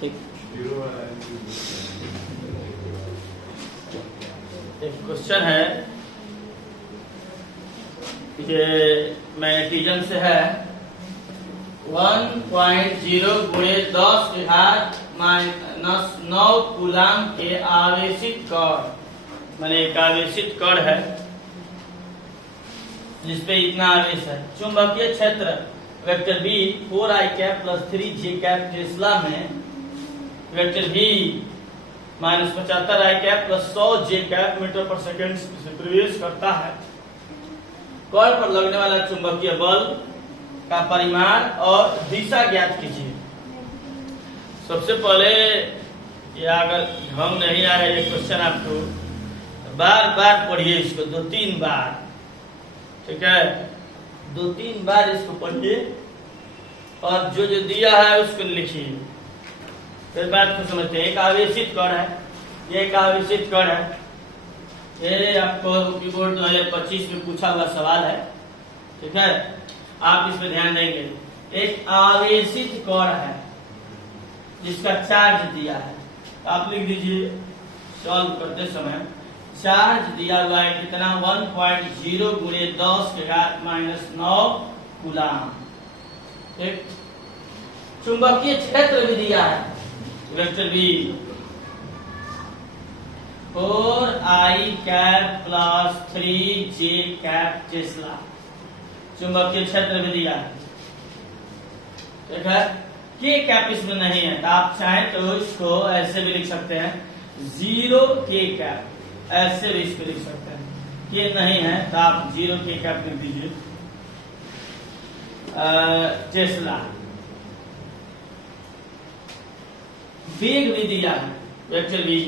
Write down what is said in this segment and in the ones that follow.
ठीक। एक क्वेश्चन है, ये मैग्नेटिज्म से है। 1.0 गुणे 10 के घात -9 कूलाम के आवेशित कण, माने एक आवेशित कण है जिसपे इतना आवेश है। चुंबकीय क्षेत्र vector B 4i cap plus 3j cap tesla में vector B -75i cap plus 100j cap metre per second से प्रवेश करता है। कण पर लगने वाला चुंबकीय बल का परिमाण और दिशा ज्ञात कीजिए। सबसे पहले ये अगर ढंग नहीं आ रहा है ये क्वेश्चन, आपको बार बार पढ़िए इसको 2-3 बार, ठीक है? 2-3 बार इसको पढ़िए और जो जो दिया है उसको लिखिए। फिर बात को समझते हैं। एक आवेशित कण है, ये एक आवेशित कण है। ये आपको कीबोर्ड 2025 में पूछा हुआ सवाल है, ठीक है? आप इसमें ध्यान देंगे। एक आवेशित कण है जिसका चार्ज दिया है, आप लिख दीजिए सॉल्व करते समय। चार्ज दिया हुआ है कितना? 1.0 गुणे 10 के घात -9 कूलाम। ठीक। चुंबकीय क्षेत्र भी दिया है, vector B 4i cap plus 3j cap tesla. चुंबकीय क्षेत्र भी दिया है, ठीक है? के कैप इसमें नहीं है, तो आप चाहें तो इसको ऐसे भी लिख सकते हैं 0 के कैप, ऐसे भी इसको लिख सकते हैं। ये नहीं है तो आप 0 के कैप लिख दीजिए। टेस्ला। वेग भी दिया है, vector B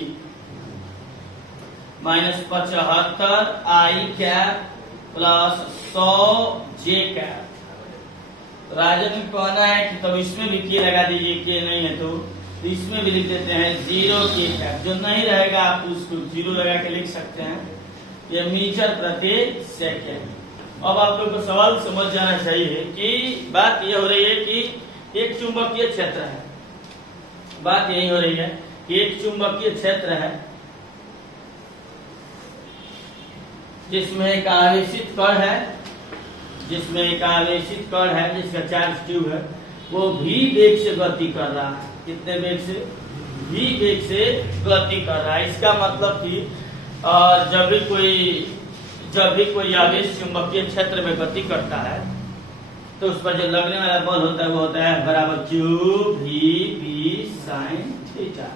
-75i cap plus 100j cap. राजन में कहना है कि तब इसमें भी के लगा दीजिए, के नहीं है तो इसमें भी लिख देते हैं 0 के कैप। जो नहीं रहेगा आप उसको 0 लगा के लिख सकते हैं। ये मीटर प्रति सेकेंड। अब आप लोग को सवाल समझ जाना चाहिए कि बात यह हो रही है कि एक चुंबकीय क्षेत्र है। बात यही हो रही है कि एक चुंबकीय क्षेत्र है जिसमें एक आवेशित कण है, जिसमें एक आवेशित कण है जिसका चार्ज q है, वो v वेग से गति कर रहा है। कितने वेग से? v वेग से गति कर रहा है। इसका मतलब कि जब भी कोई आवेश चुंबकीय क्षेत्र में गति करता है तो उस पर जो लगने वाला बल होता है वो होता है बराबर q v b sin theta.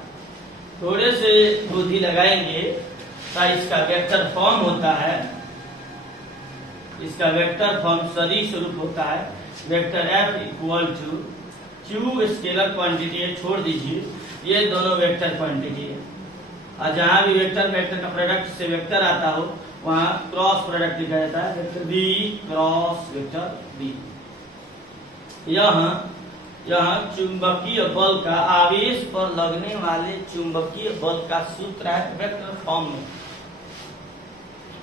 थोड़े से बुद्धि लगाएंगे तो इसका वेक्टर फॉर्म होता है, इसका वेक्टर फॉर्म सदिश रूप होता है vector f equal to q scalar quantity है, छोड़ दीजिए, ये दोनों वेक्टर क्वांटिटी है। और जहां भी वेक्टर का प्रोडक्ट से वेक्टर आता हो वहां क्रॉस प्रोडक्ट लिखा जाता है, vector b cross vector b। यहाँ चुंबकीय बल का आवेश पर लगने वाले चुंबकीय बल का सूत्र है वेक्टर फॉर्म में।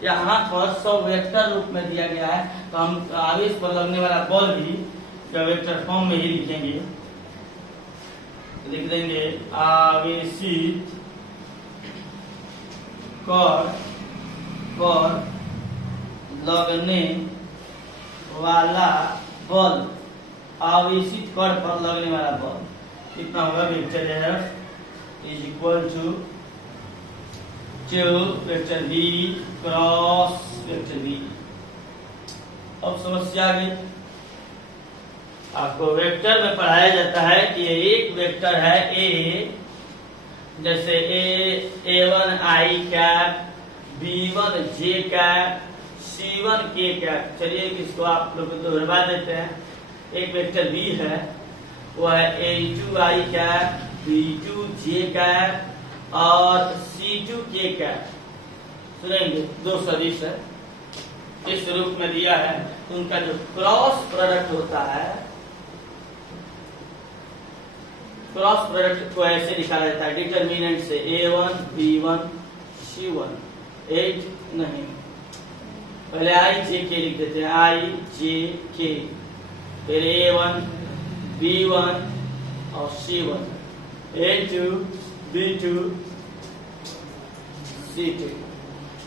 यहाँ पर सब वेक्टर रूप में दिया गया है तो हम आवेश पर लगने वाला बल भी वेक्टर फॉर्म में ही लिखेंगे। लिख देंगे आवेशित कण पर लगने वाला बल, आवेशित कण पर लगने वाला बल कितना होगा? Vector F is equal to q vector b cross vector b। अब समस्या आ गई। आपको वेक्टर में पढ़ाया जाता है कि एक वेक्टर है a, जैसे a1i cap, b1j cap, c1k cap. चलिए इसको आप लोग को दोहरा देते हैं। एक वेक्टर b है, वो है a2i कैप, b2j कैप और c2k कैप। सुनेंगे दो सदिश है, इस रूप में दिया है तो उनका जो क्रॉस प्रोडक्ट होता है, क्रॉस प्रोडक्ट को ऐसे लिखा जाता है डिटरमिनेंट से a1 b1 c1। 8 नहीं, पहले i j k लिख देते हैं, i j k, फिर a1 b1 और c1। A2 B2 C2।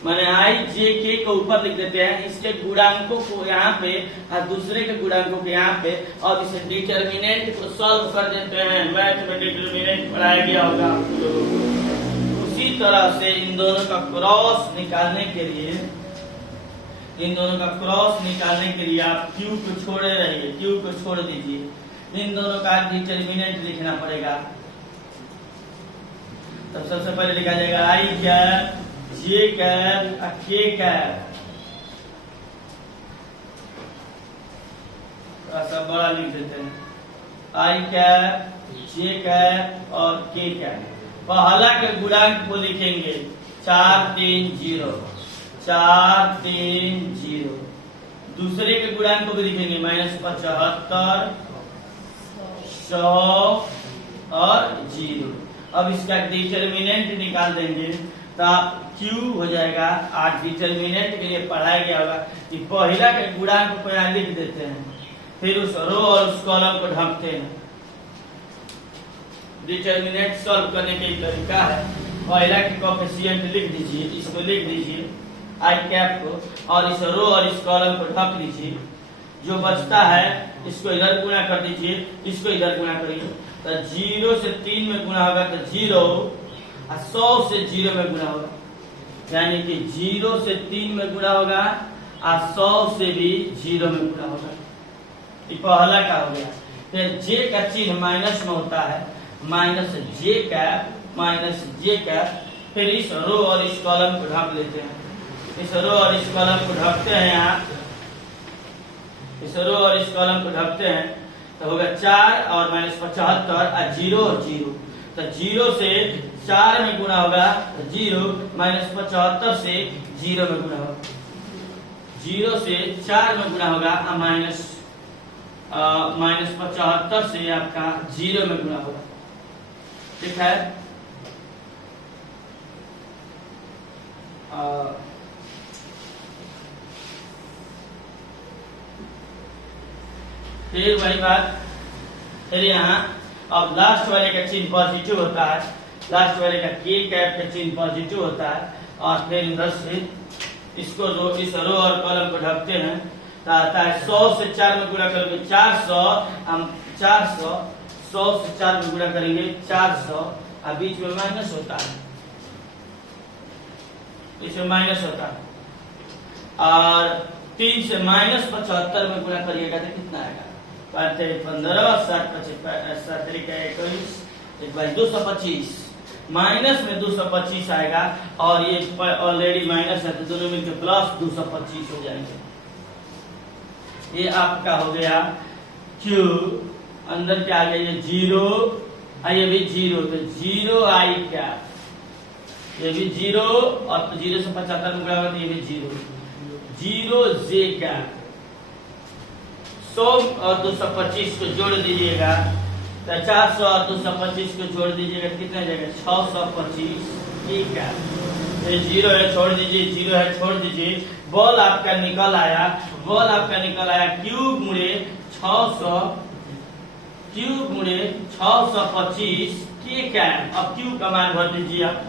माने आई जे के को ऊपर लिख देते हैं, इसके गुणांकों को यहाँ पे और दूसरे के गुणांकों को यहाँ पे, और इसे डिटर्मिनेंट को सॉल्व कर देते हैं। मैथ में डिटर्मिनेंट पढ़ाया गया होगा आप लोगों को। उसी तरह से इन दोनों का क्रॉस निकालने के लिए, आप Q को छोड़े रहिए, Q को छोड़ दीजिए। इन दोनों का डिटर्मिनेंट लिखना पड़ेगा। तब सबसे पहले लिखा जाएगा आई कैप जे कैप और के कैप। ऐसा बड़ा लिख देते हैं, आई कैप जे कैप और के कैप। पहला के गुणांक को लिखेंगे 4 3 0, 4 3 0। दूसरे के गुणांक को भी लिखेंगे -75 100 और 0। अब इसका डिटर्मिनेंट निकाल देंगे तो आप Q हो जाएगा। आज डिटर्मिनेंट के लिए पढ़ाया गया होगा कि पहला के गुणांक को यहाँ लिख देते हैं, फिर उस रो और उस कॉलम को ढकते हैं। डिटर्मिनेंट सॉल्व करने का तरीका है, पहला के कोएफिशिएंट लिख दीजिए, इसको लिख दीजिए आई कैप को, और इस रो और इस कॉलम को ढक दीजिए। जो बचता है इसको इधर गुणा कर दीजिए, इसको इधर गुणा करिए। तो 0 से 3 में गुणा होगा तो 0, और 100 से 0 में गुणा होगा, यानी कि 0 से 3 में गुणा होगा और 100 से भी 0 में गुणा होगा। ये पहला का हो गया। फिर जे का चिन्ह माइनस में होता है, माइनस जे कैप। फिर इस रो और इस कॉलम को ढक लेते हैं, इस रो और इस कॉलम को ढकते हैं। यहाँ इस रो और इस कॉलम को ढकते हैं तो होगा 4 और -75 और 0 और 0। तो 0 से 4 में गुणा होगा तो 0, -75 से 0 में गुणा होगा, 0 से 4 में गुणा होगा और -75 से आपका 0 में गुणा होगा। ठीक है। फिर वही बात, फिर यहाँ अब लास्ट वाले का चिन्ह पॉजिटिव होता है, लास्ट वाले का के कैप का चिन्ह पॉजिटिव होता है। और फिर इधर से इसको इस रो और कॉलम को ढकते हैं तो आता है 100 से 4 में गुणा करेंगे 400, 100 से 4 में गुणा करेंगे 400, और बीच में माइनस होता है, इसमें माइनस होता है। और 3 से -75 में गुणा करिएगा तो कितना आएगा? 15 7 21 225, माइनस में 225 आएगा, और ये ऑलरेडी माइनस है तो दोनों मिलकर प्लस 225 हो जाएंगे। ये आपका हो गया Q। अंदर क्या आ गया? ये 0, ये भी 0, तो 0 आई कैप, ये भी 0, और 0 से 75 में गुणा होगा तो ये भी 0 जे कैप। 100 और 225 को जोड़ दीजिएगा तो 400 और 225 को जोड़ दीजिएगा कितना जाएगा? 625। ठीक है, ये 0 है छोड़ दीजिए, 0 है छोड़ दीजिए। बॉल आपका निकल आया, क्यूब मुड़े 600, क्यूब मुड़े 625 के कैप। अब क्यूब का मान भर दीजिए, आप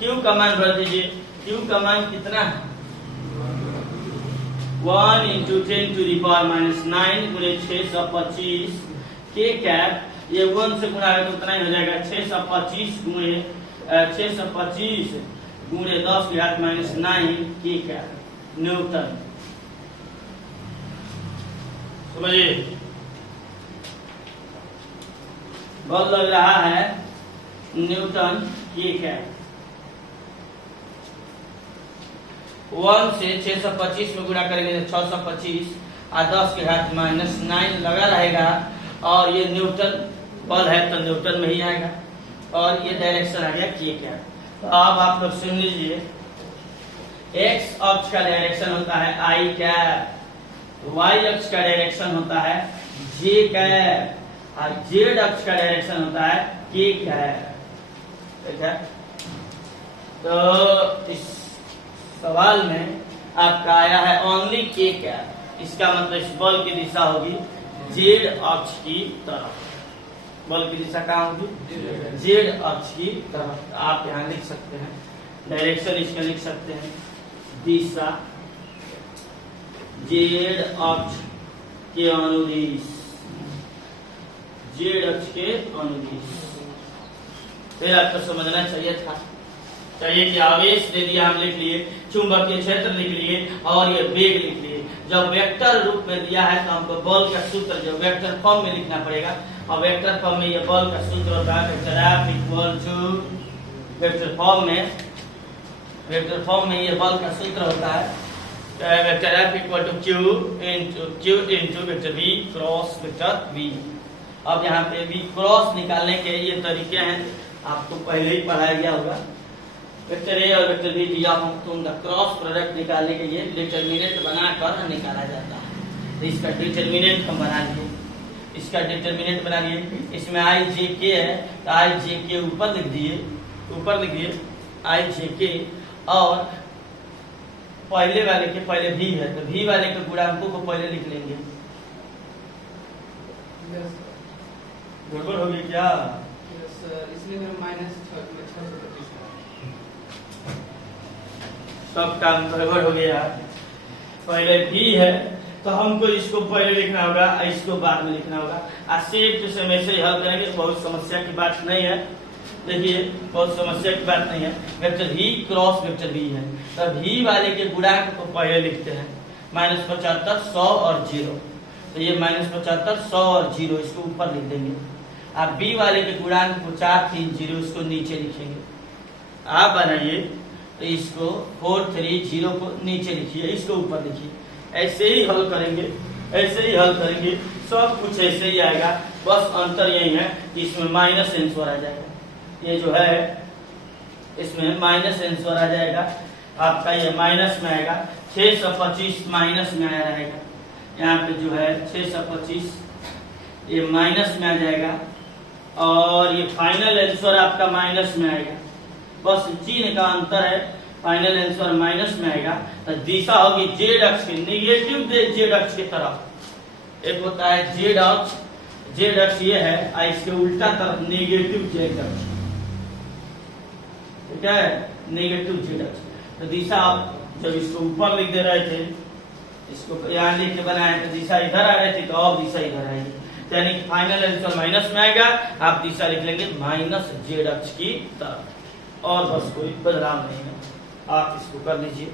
क्यूब का मान भर दीजिए। क्यूब का मान कितना है? 1 × 10⁻⁹ गुणे 625 के कैप। ये 1 से गुणा है तो उतना ही हो जाएगा 625 गुणे 10⁻⁹ के कैप न्यूटन। समझिए, बल लग रहा है न्यूटन के कैप। 1 से 625 में गुणा करेंगे तो 625 और 10⁻⁹ लगा रहेगा, और ये न्यूटन बल है तो न्यूटन में ही आएगा, और ये डायरेक्शन आ गया के कैप। तो अब आप लोग सुन लीजिए, एक्स अक्ष का डायरेक्शन होता है आई कैप, वाई अक्ष का डायरेक्शन होता है जे कैप, और जेड अक्ष का डायरेक्शन होता है के कैप। ठीक है, तो इस सवाल में आपका आया है ओनली के कैप। इसका मतलब इस बल की दिशा होगी जेड अक्ष की तरफ। बल की दिशा कहाँ होगी? जेड अक्ष की तरफ। आप यहाँ लिख सकते हैं डायरेक्शन, इसका लिख सकते हैं दिशा जेड अक्ष के अनुदिश, जेड अक्ष के अनुदिश। फिर आपको समझना चाहिए कि आवेश दे दिया, हम लिख लिए, चुंबकीय क्षेत्र लिख लिए और ये वेग लिख लिए। जब वेक्टर रूप में दिया है तो हमको बल का सूत्र जो वेक्टर फॉर्म में लिखना पड़ेगा, और वेक्टर फॉर्म में ये बल का सूत्र होता है vector F equal to, vector form में ये बल का सूत्र होता है vector F equal to Q into vector V cross vector V। अब यहाँ पे V क्रॉस निकालने के ये तरीके हैं, आपको पहले ही पढ़ाया गया होगा। वेक्टर A और वेक्टर B दिया हो तो उनका क्रॉस प्रोडक्ट निकालने के लिए डिटरमिनेंट बनाकर निकाला जाता है। तो इसका डिटरमिनेंट हम बना लिए, इसमें I J K है तो I J K ऊपर लिख दिए I J K, और पहले वाले के पहले V है तो V वाले के गुणांकों को पहले लिख लेंगे। गड़बड़ हो गई क्या? इसमें माइनस सब काम गड़बड़ हो गया। पहले V है तो हमको इसको पहले लिखना होगा, इसको बाद में लिखना होगा। सेम टू सेम ऐसे ही हल करेंगे, बहुत समस्या की बात नहीं है। देखिए बहुत समस्या की बात नहीं है। Vector V cross vector V है तो V वाले के गुणांक को पहले लिखते हैं -75, 100 और 0। तो ये -75, 100 और 0 इसको ऊपर लिख देंगे। आप B वाले के गुणांक को 4, 3, 0 इसको नीचे लिखेंगे। आप बनाइए तो इसको 4, 3, 0 को नीचे लिखिए, इसको ऊपर लिखिए। ऐसे ही हल करेंगे, सब कुछ ऐसे ही आएगा। बस अंतर यही है कि इसमें माइनस आंसर आ जाएगा। ये जो है इसमें माइनस आंसर आ जाएगा आपका, ये माइनस में आएगा। 625 माइनस में आया रहेगा, यहाँ पे जो है 625 ये माइनस में आ जाएगा, और ये फाइनल आंसर आपका माइनस में आएगा। बस चिन्ह का अंतर है, फाइनल आंसर माइनस में आएगा। तो दिशा होगी जेड अक्ष की, निगेटिव जेड अक्ष की तरफ। एक होता है जेड अक्ष ये है, इसके उल्टा तरफ नेगेटिव जेड अक्ष, ठीक है, नेगेटिव जेड अक्ष। तो दिशा आप जब इसको ऊपर लिख दे रहे थे, इसको यहाँ लिख के बनाए तो दिशा इधर आ रही थी, तो अब दिशा इधर आएगी, यानी कि फाइनल आंसर माइनस में आएगा। आप दिशा लिख लेंगे माइनस जेड अक्ष की तरफ, और बस कोई बदलाव नहीं है। आप इसको कर लीजिए।